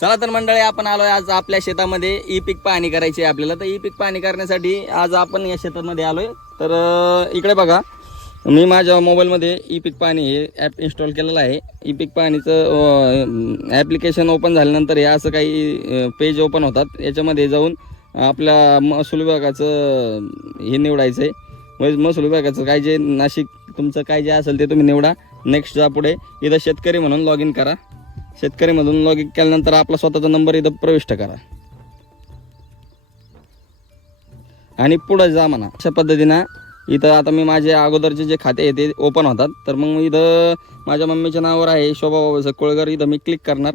चला तर मंडळी आपण आलोय आज आपल्या शेतामध्ये. ई पीक पाहणी करायची आहे आपल्याला. तर ई पीक पाहणी करण्यासाठी आज आपण या शेतामध्ये आलोय. तर इकडे बघा. मी माझ्या मोबाईलमध्ये ई पीक पाहणी हे ॲप इन्स्टॉल केलेलं आहे. ई पीक पाहणीचं ॲप्लिकेशन ओपन झाल्यानंतर हे असं काही पेज ओपन होतात. याच्यामध्ये जाऊन आपल्या महसूल विभागाचं हे निवडायचं आहे म्हणजे महसूल विभागाचं काय जे नाशिक तुमचं काय जे असेल ते तुम्ही निवडा. नेक्स्ट जा पुढे. इथं शेतकरी म्हणून लॉग इन करा. शेतकरीमधून लॉग इन केल्यानंतर आपला स्वतःचा नंबर इथं प्रविष्ट करा. आणि पुढं जा म्हणा. अशा पद्धतीनं इथं आता मी माझे अगोदरचे जे खाते आहे ते ओपन होतात. तर मग इथं माझ्या मम्मीच्या नावावर आहे शोभा बाबाचं कोळगर इथं मी क्लिक करणार.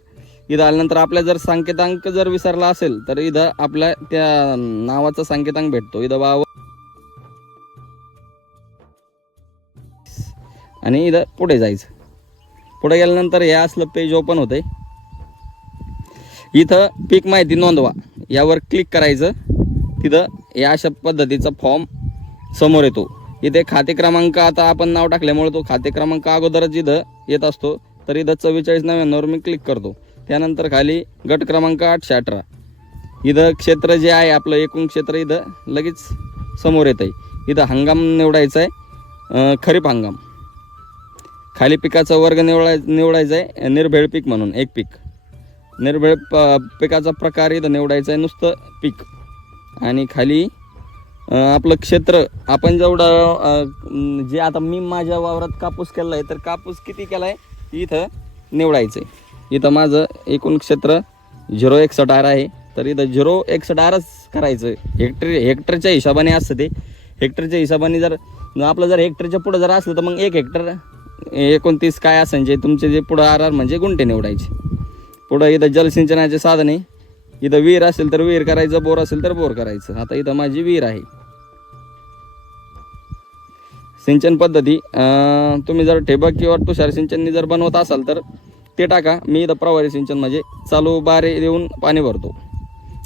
इथं आल्यानंतर आपल्या जर संकेतांक जर विसरला असेल तर इथं आपल्या त्या नावाचा संकेतांक भेटतो. इथं वाव. आणि इथं पुढे जायचं. पुढे गेल्यानंतर हे असलं पेज ओपन होते इथं पीक माहिती नोंदवा. यावर क्लिक करायचं. तिथं या अशा पद्धतीचा फॉर्म समोर येतो. इथे खाते क्रमांक आता आपण नाव टाकल्यामुळे तो खाते क्रमांक अगोदरच इथं येत असतो. तर इथं चव्वेचाळीस नव्याण्णववर मी क्लिक करतो. त्यानंतर खाली गट क्रमांक आठशे अठरा. इथं क्षेत्र जे आहे आपलं एकूण क्षेत्र इथं लगेच समोर येत आहे इथं हंगाम निवडायचा आहे खरीप हंगाम. खाली पिकाचा वर्ग निवडाय निवडायचा आहे निर्भेळ पीक म्हणून एक पीक. निर्भेळ प पिकाचा प्रकार इथं निवडायचा आहे नुसतं पीक. आणि खाली आपलं क्षेत्र आपण जेवढं जे आता मी माझ्या वावरात कापूस केला आहे तर कापूस किती केला आहे इथं निवडायचं आहे इथं माझं एकूण क्षेत्र झिरो एकसठ आर आहे. तर इथं झिरो एकसठ आरच करायचं हेक्टर हेक्टरच्या हिशोबाने असतं ते. हेक्टरच्या हिशोबाने जर आपलं जर हेक्टरच्या पुढं जर असलं तर मग एक हेक्टर एकोणतीस काय असेल जे तुमचे जे पुढं आर आर म्हणजे गुंठे निवडायचे. पुढं इथं जलसिंचनाचे साधने इथं विहीर असेल तर विहीर करायचं बोर असेल तर बोर करायचं. आता इथं माझी विहीर आहे. सिंचन पद्धती तुम्ही जर ठिबक किंवा तुषार सिंचननी जर बनवत असाल तर ते टाका. मी इथं प्रवारी सिंचन म्हणजे चालू बारे देऊन पाणी भरतो.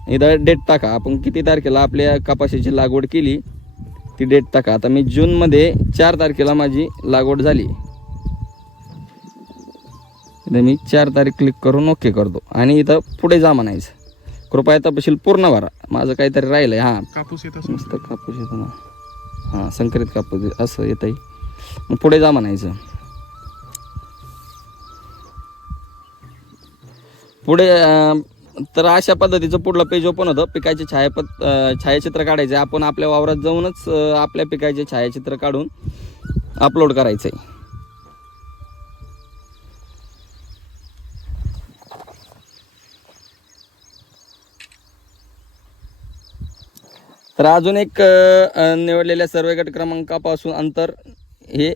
इथं डेट टाका. आपण किती तारखेला आपल्या कपाशीची लागवड केली ती डेट टाका. आता मी जूनमध्ये चार तारखेला माझी लागवड झाली. इथं मी चार तारीख क्लिक करून ओके करतो. आणि इथं पुढे जा म्हणायचं. कृपया तपशील पूर्ण भरा. माझं काहीतरी राहिलं आहे हां. कापूस येत मस्त कापूस येतो ना. हां संकरित कापूस असं येत आहे मग पुढे जा म्हणायचं. पुढे तर अशा पद्धतीचं पुढलं पेज ओपन होतं. पिकाचे छायापत छायाचित्र काढायचे आपण आपल्या वावरात जाऊनच आपल्या पिकाचे छायाचित्र काढून अपलोड करायचं आहे तर अजून एक निवडलेल्या सर्व गट क्रमांकापासून अंतर हे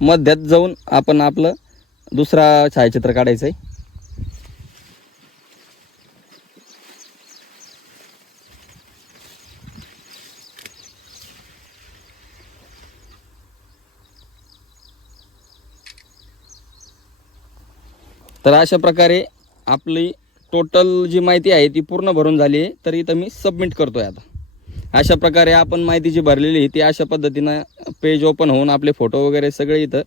मध्यात जाऊन आपण आपलं दुसरा छायाचित्र काढायचं आहे. तर अशा प्रकारे आपली टोटल जी माहिती आहे ती पूर्ण भरून झाली आहे. तर इथं मी सबमिट करतोय आता. अशा प्रकारे आपण माहिती जी भरलेली आहे ती अशा पद्धतीनं पेज ओपन होऊन आपले फोटो वगैरे सगळे इथं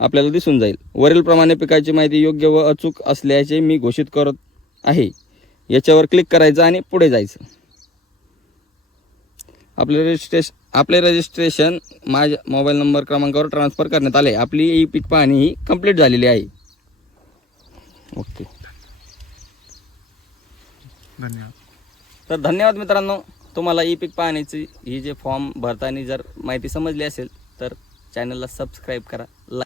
आपल्याला दिसून जाईल. वरीलप्रमाणे पिकाची माहिती योग्य व अचूक असल्याचे मी घोषित करत आहे. याच्यावर क्लिक करायचं आणि पुढे जायचं. आपले रजिस्ट्रेशन आपले रजिस्ट्रेशन माझ्या मोबाईल नंबर क्रमांकावर ट्रान्सफर करण्यात आले. आपली ई पीक पाहणी ही कंप्लीट झालेली आहे. ओके. धन्यवाद. तर धन्यवाद मित्रांनो. तुम्हाला ई पीक पाहण्याची ही जे फॉर्म भरताना जर माहिती समजली असेल तर चॅनलला सबस्क्राईब करा.